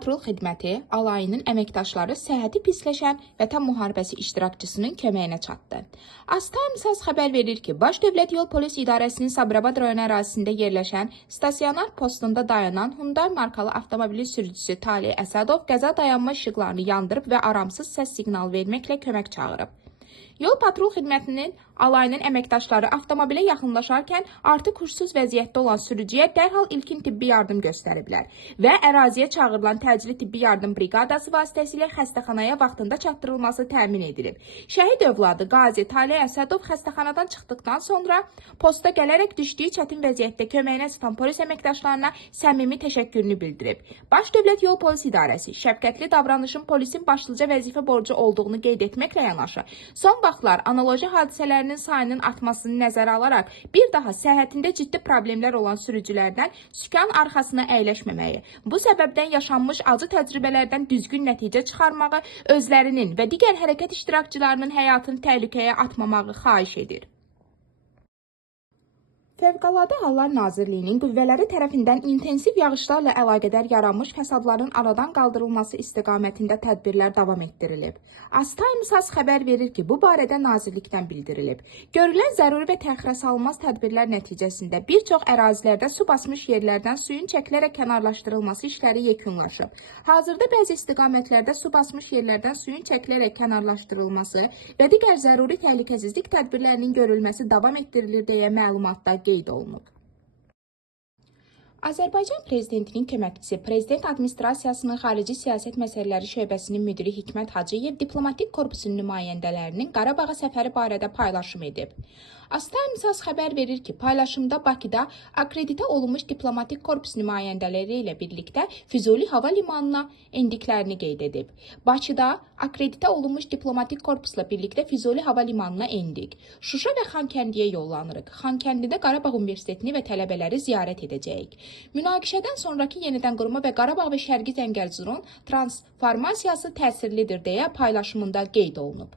Patrul Xidməti alayının əməkdaşları səhhəti pisləşən Vətən müharibəsi iştirakçısının köməyinə çatdı. As-Times xəbər verir ki, Baş Dövlət Yol Polis İdarəsinin Sabirabad rayonu ərazisində yerləşən stasionar postunda dayanan Hyundai markalı avtomobili sürücüsü Taleh Əsədov qəza dayanma işıqlarını yandırıb və aramsız səs siqnalı verməklə kömək çağırıb. Yol Patrul Xidmətinin alayının əməkdaşları avtomobilə yaxınlaşarkən artıq huşsuz vəziyyətdə olan sürücüyə dərhal ilkin tibbi yardım göstəriblər və əraziyə çağırılan təcili tibbi yardım briqadası vasitəsilə xəstəxanaya vaxtında çatdırılması təmin edilib. Şəhid övladı Qazi Taleh Əsədov xəstəxanadan çıxdıqdan sonra posta gələrək düşdüyü çətin vəziyyətdə köməyinə çatan polis əməkdaşlarına səmimi təşəkkürünü bildirib. Baş Dövlət Yol Polis İdarəsi şəfqətli davranışın polisin başlıca vəzifə borcu olduğunu qeyd etməklə yanaşı, son vaxtlar analoji hadisələrinin sayının artmasını nəzərə alaraq bir daha səhhətində ciddi problemlər olan sürücülərdən sükan arxasına əyləşməməyi, bu səbəbdən yaşanmış acı təcrübələrdən düzgün nəticə çıxarmağı, özlərinin və digər hərəkət iştirakçılarının həyatını təhlükəyə atmamağı xahiş edir. Fövqəladə Hallar Nazirliyinin qüvvələri tərəfindən intensiv yağışlarla əlaqədar yaranmış fəsadların aradan qaldırılması istiqamətində tədbirlər davam etdirilib. As-Times xəbər verir ki, bu barədə nazirlikdən bildirilib. Görülən zəruri və təxirəsalınmaz tədbirlər nəticəsində bir çox ərazilərdə su basmış yerlərdən suyun çəkilərək kənarlaşdırılması işləri yekunlaşıb. Hazırda bəzi istiqamətlərdə su basmış yerlərdən suyun çəkilərək kənarlaşdırılması və digər zəruri təhlükəsizlik tədbirlərinin görülməsi davam etdirilir deyə məlumatda qeyd olunub. Azərbaycan Prezidentinin köməkçisi, Prezident Administrasiyasının Xarici Siyasət Məsələləri şöbəsinin müdiri Hikmət Hacıyev diplomatik korpusun nümayəndələrinin Qarabağa səfəri barədə paylaşım edib. As-Times xəbər verir ki, paylaşımda Bakıda akreditə olunmuş diplomatik korpus nümayəndələri ilə birlikdə Füzuli hava limanına endiklərini qeyd edib. Bakıda akreditə olunmuş diplomatik korpusla birlikdə Füzuli hava limanına endik. Şuşa və Xankəndiyə yollanırıq. Xankəndidə Qarabağ Universitetini və tələbələri ziyarət edəcəyik. Münaqişədən sonraki yenidən qurma və Qarabağ və Şərqi Zəngəzurun transformasiyası təsirlidir deyə paylaşımında qeyd olunub.